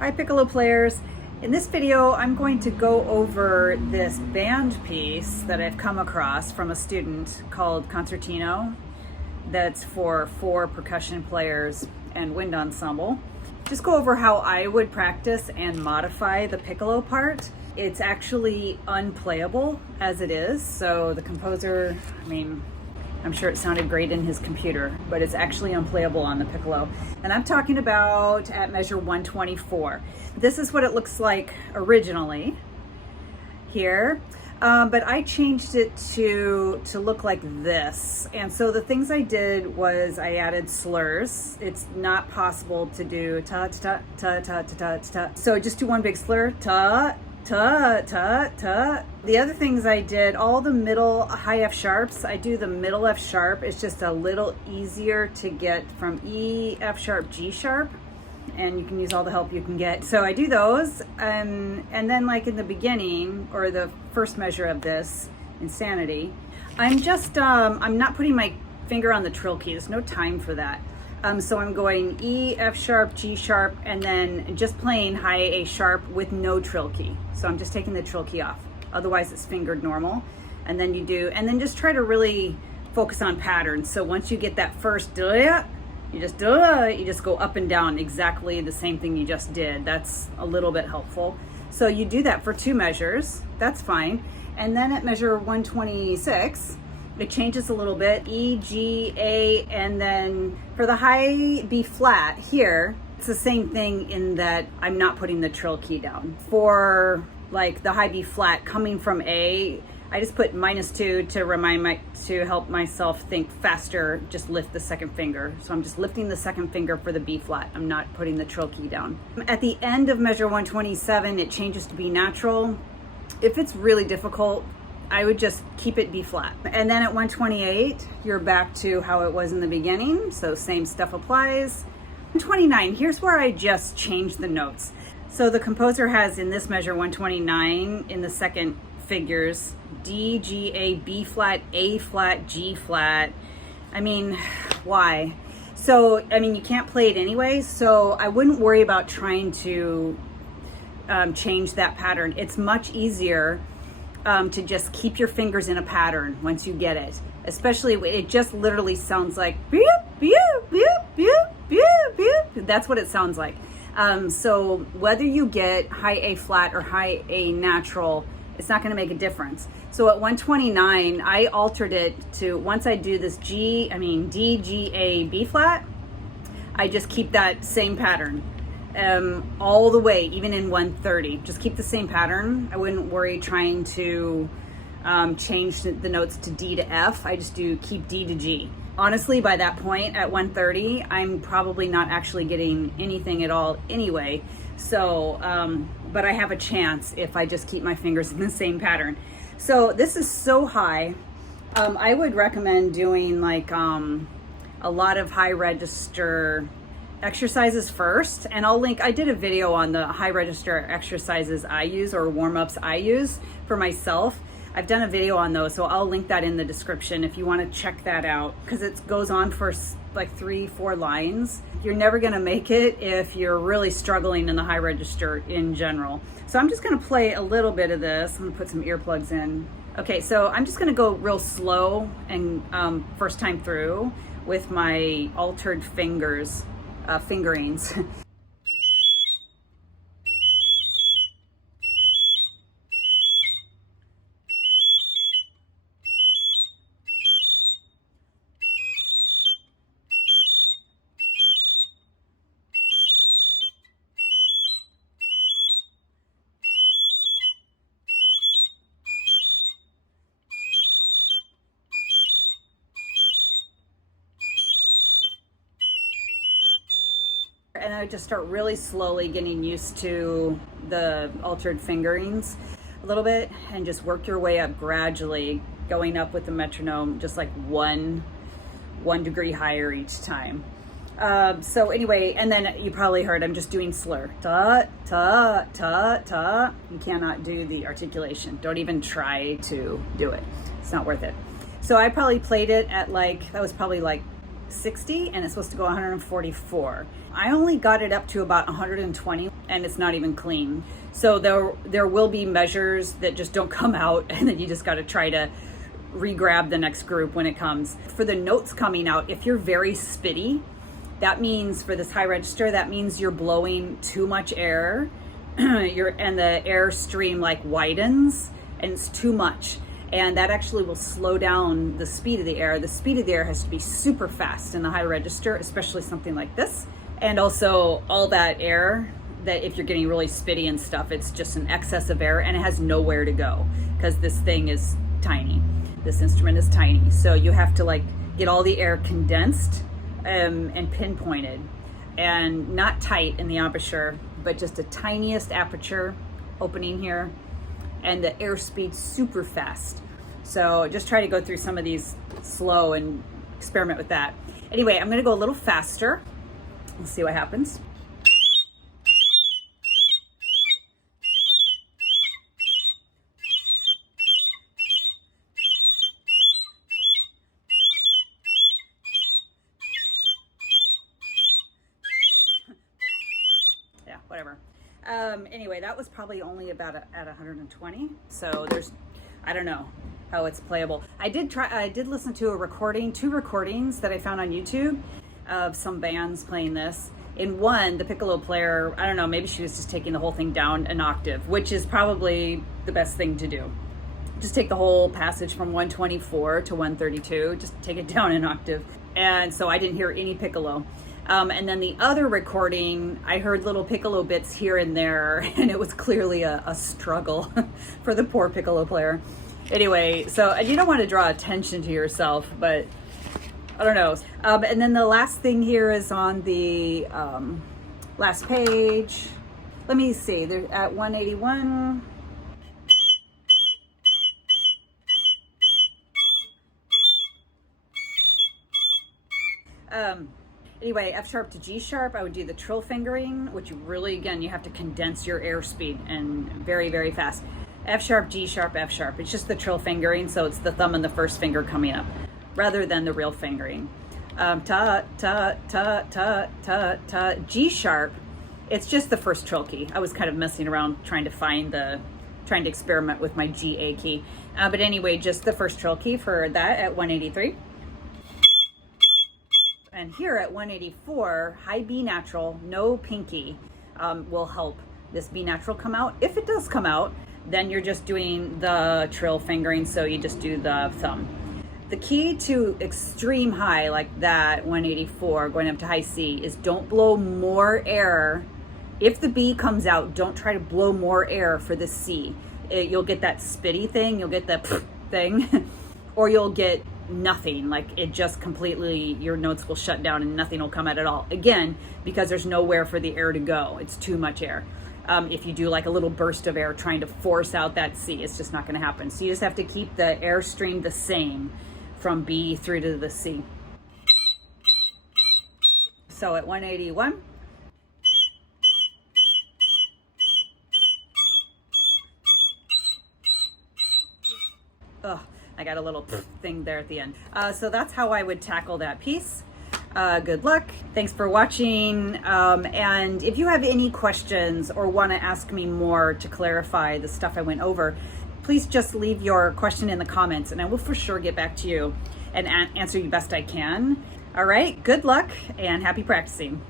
Hi Piccolo players. In this video I'm going to go over this band piece that I've come across from a student called Concertino that's for 4 percussion players and wind ensemble. Just go over how I would practice and modify the piccolo part. It's actually unplayable as it is, so the composer, I'm sure it sounded great in his computer, but it's actually unplayable on the piccolo. And I'm talking about at measure 124. This is what it looks like originally here, but I changed it to look like this. And so the things I did was I added slurs. It's not possible to do ta ta ta ta ta ta ta. So just do one big slur, ta ta ta ta. The other things I did, all the middle high F sharps, I do the middle F sharp. It's just a little easier to get from E, F sharp, G sharp, and you can use all the help you can get. So I do those, and then like in the beginning, or the first measure of this, Insanity, I'm not putting my finger on the trill key. There's no time for that. So I'm going E, F sharp, G sharp, and then just playing high A sharp with no trill key. So I'm just taking the trill key off. Otherwise it's fingered normal. And then then just try to really focus on patterns. So once you get that first you just go up and down exactly the same thing you just did. That's a little bit helpful. So you do that for 2 measures. That's fine. And then at measure 126, it changes a little bit, E, G, A, and then for the high B flat here, it's the same thing in that I'm not putting the trill key down. For like the high B flat coming from A, I just put -2 to help myself think faster, just lift the second finger. So I'm just lifting the second finger for the B flat. I'm not putting the trill key down. At the end of measure 127, it changes to B natural. If it's really difficult, I would just keep it B flat. And then at 128, you're back to how it was in the beginning. So same stuff applies. 129, here's where I just changed the notes. So the composer has in this measure 129 in the second figures, D, G, A, B flat, A flat, G flat. Why? So, you can't play it anyway. So I wouldn't worry about trying to change that pattern. It's much easier to just keep your fingers in a pattern once you get it. Especially, it just literally sounds like beep, beep, beep, beep, beep, beep. That's what it sounds like. So whether you get high A flat or high A natural, it's not going to make a difference. So at 129, I altered it to, once I do this D, G, A, B flat, I just keep that same pattern. All the way, even in 130, just keep the same pattern. I wouldn't worry trying to change the notes to D to F. I just keep D to G. Honestly, by that point at 130, I'm probably not actually getting anything at all anyway. So, but I have a chance if I just keep my fingers in the same pattern. So this is so high. I would recommend doing like a lot of high register exercises first, and I'll link, I did a video on the high register exercises I use, or warm-ups I use for myself. I've done a video on those, so I'll link that in the description if you want to check that out, because it goes on for like 3-4 lines. You're never going to make it if you're really struggling in the high register in general. So I'm just going to play a little bit of this. I'm going to put some earplugs in. Okay, so I'm just going to go real slow and first time through with my altered fingerings. And I just start really slowly getting used to the altered fingerings a little bit, and just work your way up gradually, going up with the metronome, just like one degree higher each time. So anyway, and then you probably heard I'm just doing slur. Ta, ta, ta, ta. You cannot do the articulation. Don't even try to do it. It's not worth it. So I probably played it at that was probably like 60 and it's supposed to go 144. I only got it up to about 120 and it's not even clean. So there will be measures that just don't come out, and then you just got to try to re-grab the next group when it comes. For the notes coming out, if you're very spitty, that means for this high register, that means you're blowing too much air. And the air stream like widens and it's too much. And that actually will slow down the speed of the air. The speed of the air has to be super fast in the high register, especially something like this. And also all that air, that if you're getting really spitty and stuff, it's just an excess of air and it has nowhere to go because this thing is tiny. This instrument is tiny. So you have to like get all the air condensed and pinpointed and not tight in the embouchure, but just the tiniest aperture opening here, and the airspeed super fast. So just try to go through some of these slow and experiment with that. Anyway, I'm gonna go a little faster. Let's see what happens. Yeah, whatever. Anyway, that was probably only about at 120. So I don't know how it's playable. I did listen to two recordings that I found on YouTube of some bands playing this. In one, the piccolo player, I don't know, maybe she was just taking the whole thing down an octave, which is probably the best thing to do. Just take the whole passage from 124 to 132, just take it down an octave. And so I didn't hear any piccolo. And then the other recording, I heard little piccolo bits here and there, and it was clearly a struggle for the poor piccolo player. Anyway, so you don't want to draw attention to yourself, but I don't know. And then the last thing here is on the last page. Let me see, they're at 181. Anyway, F sharp to G sharp, I would do the trill fingering, which really, again, you have to condense your airspeed and very, very fast. F sharp, G sharp, F sharp. It's just the trill fingering, so it's the thumb and the first finger coming up, rather than the real fingering. Ta, ta, ta, ta, ta, ta. G sharp, it's just the first trill key. I was kind of messing around trying to experiment with my G-A key. But anyway, just the first trill key for that at 183. And here at 184, high B natural, no pinky, will help this B natural come out. If it does come out, then you're just doing the trill fingering, so you just do the thumb. The key to extreme high like that, 184, going up to high C, is don't blow more air. If the B comes out, don't try to blow more air for the C. You'll get that spitty thing, you'll get the thing, or you'll get nothing, like it just completely, your notes will shut down and nothing will come out at all. Again, because there's nowhere for the air to go. It's too much air. If you do like a little burst of air trying to force out that C, it's just not going to happen. So you just have to keep the air stream the same from B through to the C. So at 181, I got a little thing there at the end. So that's how I would tackle that piece. Good luck. Thanks for watching. And if you have any questions or want to ask me more to clarify the stuff I went over, please just leave your question in the comments and I will for sure get back to you and answer you best I can. All right, good luck and happy practicing.